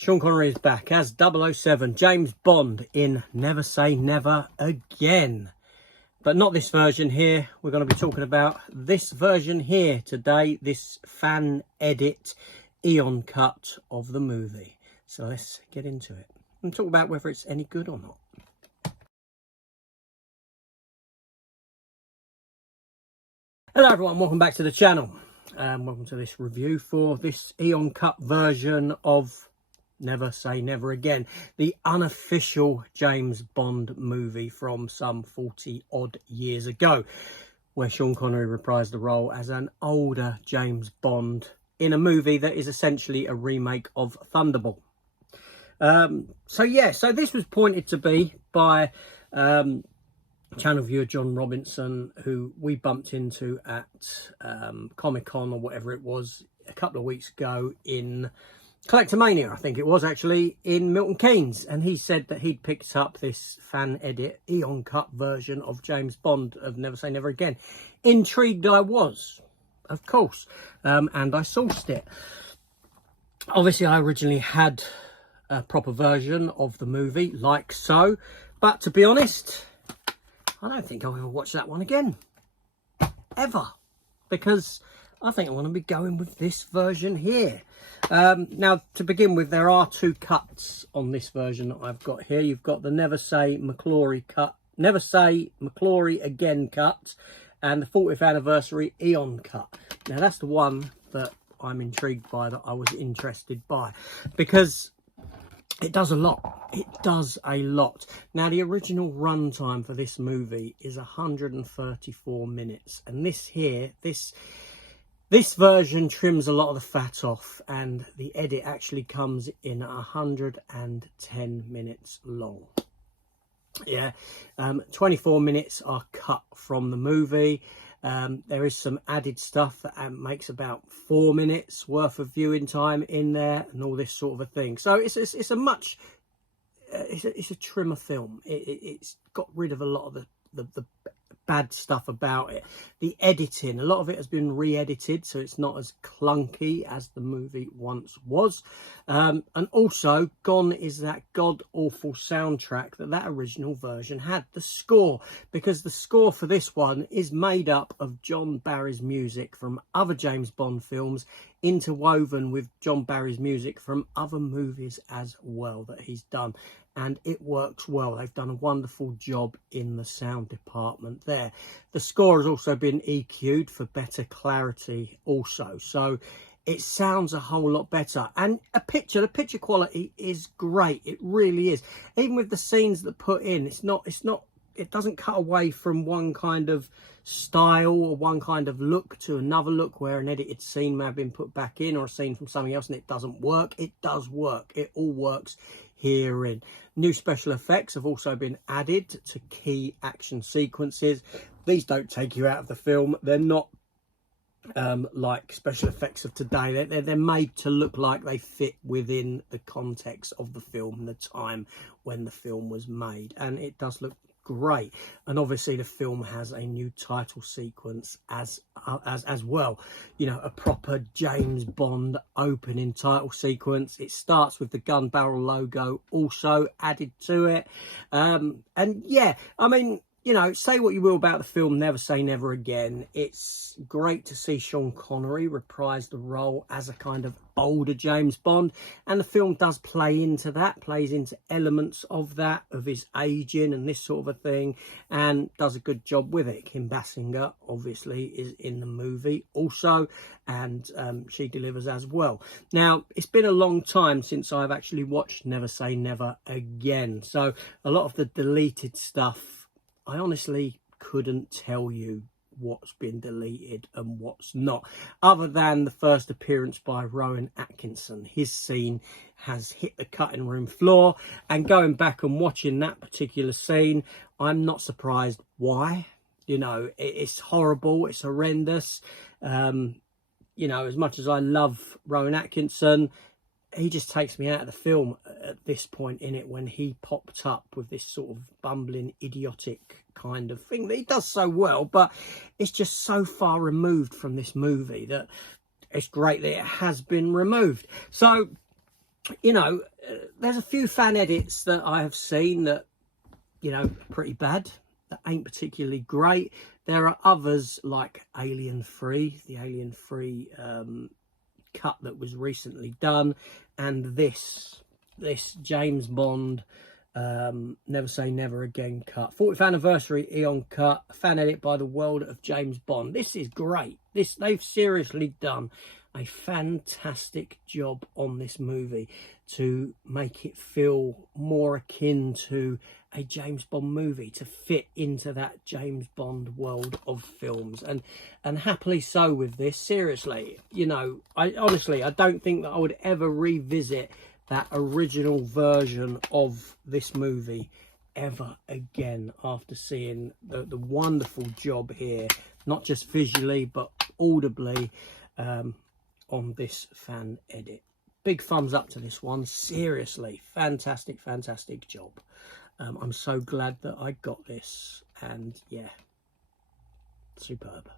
Sean Connery is back as 007, James Bond in Never Say Never Again. But not this version here. We're going to be talking about this version here today, this fan edit Eon cut of the movie. So let's get into it and talk about whether it's any good or not. Hello everyone, welcome back to the channel. Welcome to this review for this Eon cut version of Never Say Never Again, the unofficial James Bond movie from some 40 odd years ago, where Sean Connery reprised the role as an older James Bond in a movie that is essentially a remake of Thunderball. So this was pointed to be by channel viewer John Robinson, who we bumped into at Comic-Con or whatever it was a couple of weeks ago in Collectomania, I think it was actually, in Milton Keynes, and he said that he'd picked up this fan edit Eon cut version of James Bond of Never Say Never Again. Intrigued I was, of course, and I sourced it. Obviously I originally had a proper version of the movie, like so, but to be honest, I don't think I'll ever watch that one again, ever, because I think I want to be going with this version here. Now, to begin with, there are two cuts on this version that I've got here. You've got the Never Say McClory cut, Never Say McClory Again cut, and the 40th anniversary Eon cut. Now, that's the one that I'm intrigued by, that I was interested by, because it does a lot. It does a lot. Now, the original runtime for this movie is 134 minutes, and this version trims a lot of the fat off, and the edit actually comes in 110 minutes long. Yeah, 24 minutes are cut from the movie. There is some added stuff that makes about 4 minutes worth of viewing time in there, and all this sort of a thing. So it's a much it's a trimmer film. It's got rid of a lot of the bad stuff about it. The editing, a lot of it has been re-edited, so it's not as clunky as the movie once was, and also gone is that god-awful soundtrack that original version had, the score, because the score for this one is made up of John Barry's music from other James Bond films, interwoven with John Barry's music from other movies as well that he's done, and it works well. They've done a wonderful job in the sound department there. The score has also been EQ'd for better clarity also, so it sounds a whole lot better. And the picture quality is great. It really is. Even with the scenes that put in, it doesn't cut away from one kind of style or one kind of look to another look, where an edited scene may have been put back in, or a scene from something else, and it doesn't work. It does work. It all works herein. New special effects have also been added to key action sequences. These don't take you out of the film. They're not like special effects of today. They're made to look like they fit within the context of the film and the time when the film was made, and it does look great. And obviously the film has a new title sequence as well, you know, a proper James Bond opening title sequence. It starts with the gun barrel logo also added to it, and yeah, I mean, you know, say what you will about the film Never Say Never Again, it's great to see Sean Connery reprise the role as a kind of older James Bond, and the film does play into that, plays into elements of that, of his aging and this sort of a thing, and does a good job with it. Kim Basinger obviously is in the movie also, and she delivers as well. Now, it's been a long time since I've actually watched Never Say Never Again, so a lot of the deleted stuff, I honestly couldn't tell you what's been deleted and what's not, other than the first appearance by Rowan Atkinson. His scene has hit the cutting room floor, and going back and watching that particular scene, I'm not surprised why. You know, it's horrible, it's horrendous. You know, as much as I love Rowan Atkinson, he just takes me out of the film at this point in it, when he popped up with this sort of bumbling, idiotic kind of thing that he does so well, but it's just so far removed from this movie that it's great that it has been removed. So you know, there's a few fan edits that I have seen that, you know, are pretty bad, that ain't particularly great. There are others like Alien 3, the Alien 3 cut that was recently done, and this James Bond Never Say Never Again cut, 40th anniversary Eon cut, a fan edit by the World of James Bond. This is great. They've seriously done a fantastic job on this movie to make it feel more akin to a James Bond movie, to fit into that James Bond world of films, and happily so with this. Seriously, you know, I don't think that I would ever revisit that original version of this movie ever again after seeing the wonderful job here, not just visually but audibly, on this fan edit. Big thumbs up to this one. Seriously, fantastic job. I'm so glad that I got this, and yeah, superb.